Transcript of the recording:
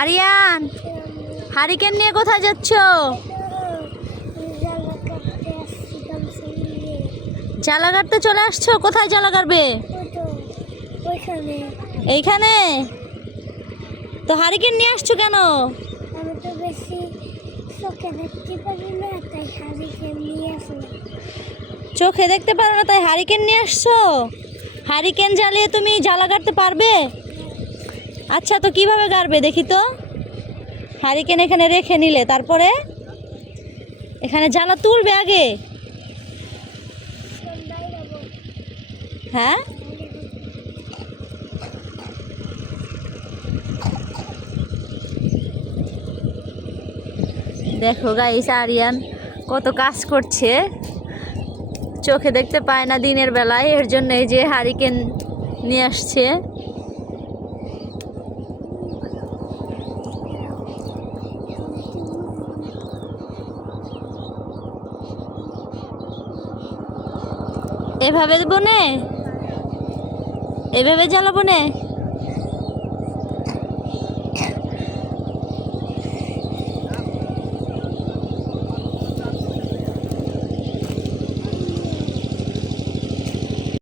Aryan, hurricane নিয়ে কোথায় যাচ্ছ? জ্বালা কাটতে চলে আসছো? কোথায় জ্বালা কাটবে? এইখানে। তো হারিকেন নিয়ে আসছো কেন? আমি তো বেশি চোখে দেখতে পারি না, তাই হারিকেন নিয়ে আসলাম। চোখে দেখতে পারো না তাই হারিকেন নিয়ে আসছো? হারিকেন জ্বালিয়ে তুমি জ্বালা কাটতে পারবে? আচ্ছা, তো কিভাবে গাড়বে দেখি তো। হারিকেন এখানে রেখে নিলে তারপরে এখানে জ্বালা তুলবে আগে। হ্যাঁ, দেখো গাইস, আরিয়ান কত কাজ করছে, চোখে দেখতে পায় না দিনের বেলায়, এর জন্য এই যে হারিকেন নিয়ে আসছে। এভাবে দেবো নে, এভাবে জ্বালাবো নে।